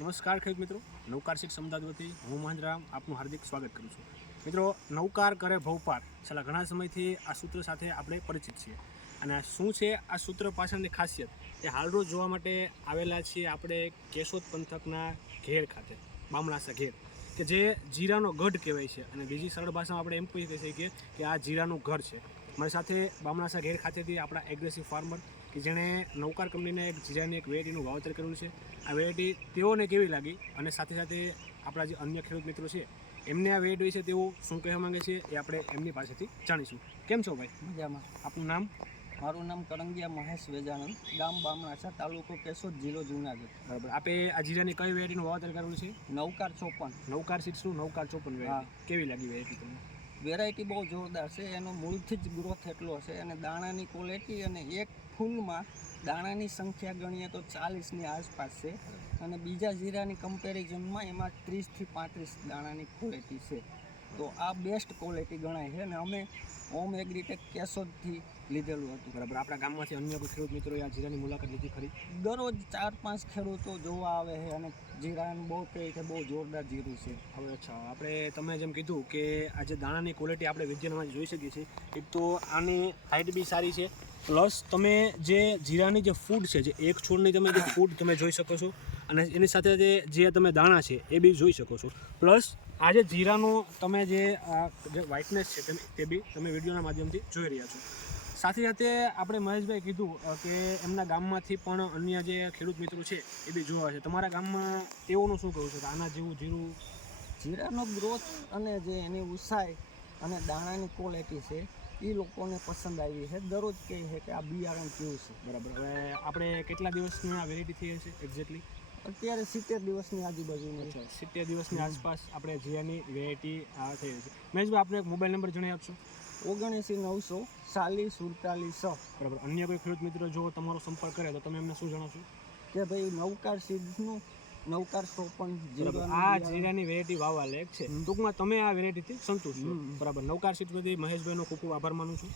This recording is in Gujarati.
નમસ્કાર ખેડૂત મિત્રો, નવકાર શીખ સમદાદ વતી હું મહેન્દ્રરામ આપનું હાર્દિક સ્વાગત કરું છું. મિત્રો, નવકાર કરે ભવપાર છેલ્લા ઘણા સમયથી આ સૂત્ર સાથે આપણે પરિચિત છીએ. અને શું છે આ સૂત્ર પાછળની ખાસિયત એ હાલ રોજ જોવા માટે આવેલા છીએ આપણે કેશોદ પંથકના ઘેર ખાતે, બામણાસા ઘેર, કે જે જીરાનો ગઢ કહેવાય છે. અને બીજી સરળ ભાષામાં આપણે એમ કહી શકીએ કે આ જીરાનું ઘર છે. મારી સાથે બામણાસા ઘેર ખાતેથી આપણા એગ્રેસિવ ફાર્મર કે જેણે નવકાર કંપનીને એક જીરાની એક વેરાયટીનું વાવેતર કર્યું છે. આ વેરાયટી તેઓને કેવી લાગી અને સાથે સાથે આપણા જે અન્ય ખેડૂત મિત્રો છે એમને આ વેરાયટી વિશે તેઓ શું કહેવા માંગે છે એ આપણે એમની પાસેથી જાણીશું. કેમ છો ભાઈ? મજામાં. આપનું નામ? મારું નામ કરંગિયા મહેશ વેજાણંદ, ગામ બામણાસા, તાલુકો કેશોદ, જિલ્લો જુનાગઢ. બરાબર. આપે આ જીરાની કઈ વેરાયટીનું વાવેતર કરેલું છે? નવકાર 54. નવકાર સીડ્સનું નવકાર 54 વેરાયટી. કેવી લાગી વેરાયટી તમને? વેરાયટી બહુ જોરદાર છે. એનો મૂળથી જ ગ્રોથ એટલો છે અને દાણાની ક્વોલિટી અને એક ફૂલમાં દાણાની સંખ્યા ગણીએ તો 40ની આસપાસ છે. અને બીજા જીરાની કમ્પેરિઝનમાં એમાં 30થી 35 દાણાની ક્વોલિટી છે. તો આ બેસ્ટ ક્વોલિટી ગણાય છે. અને અમે હોમ એગ્રીટેક કેશોદથી લીધેલું હતું. બરાબર. આપણા ગામમાંથી અન્ય કોઈ ખેડૂત મિત્રોએ આ જીરાની મુલાકાત લીધી ખરી? દરરોજ 4-5 ખેડૂતો જોવા આવે છે અને જીરાનું બહુ કહે કે બહુ જોરદાર જીરું છે. હવે અચ્છા, આપણે તમે જેમ કીધું કે આ જે દાણાની ક્વોલિટી આપણે વિદ્યાનમાં જોઈ શકીએ છીએ, એક તો આની હાઇટ બી સારી છે, પ્લસ તમે જે જીરાની જે ફૂડ છે, જે એક છોડની તમે જે ફૂડ તમે જોઈ શકો છો, અને એની સાથે જે તમે દાણા છે એ બી જોઈ શકો છો. પ્લસ આ જે જીરાનો તમે જે વ્હાઇટનેસ છે તે બી તમે વિડીયોના માધ્યમથી જોઈ રહ્યા છો. સાથે સાથે આપણે મહેશભાઈ કીધું કે એમના ગામમાંથી પણ અન્ય જે ખેડૂત મિત્રો છે એ બી જોવા છે. તમારા ગામમાં તેઓનું શું કહું છે કે આના જેવું જીરાનો ગ્રોથ અને જે એની ઊંચાઈ અને દાણાની ક્વોલિટી છે એ લોકોને પસંદ આવી છે. દરરોજ કહે છે કે આ બિયારણ કેવું છે. બરાબર. હવે આપણે કેટલા દિવસની આ વેરાયટી થઈ હશે એક્ઝેક્ટલી? અત્યારે 70 દિવસની આજુબાજુની છે. 70 દિવસની આસપાસ આપણે જીરાની વેરાયટી થઈ રહી છે. મહેશભાઈ, આપણે એક મોબાઈલ નંબર જણાવી આપશો? 7990404746. બરાબર. અન્ય કોઈ ખેડૂત મિત્રો જો તમારો સંપર્ક કરે તો તમે એમને શું જણાવશો? કે ભાઈ નવકાર સીડ્સનું નવકાર 54 આ જીરાની વેરાયટી વાવવા લાયક છે. ટૂંકમાં તમે આ વેરાયટીથી સંતુષ્ટ છો. બરાબર. નવકાર સીડ બધી મહેશભાઈનો ખૂબ ખૂબ આભાર માનું છું.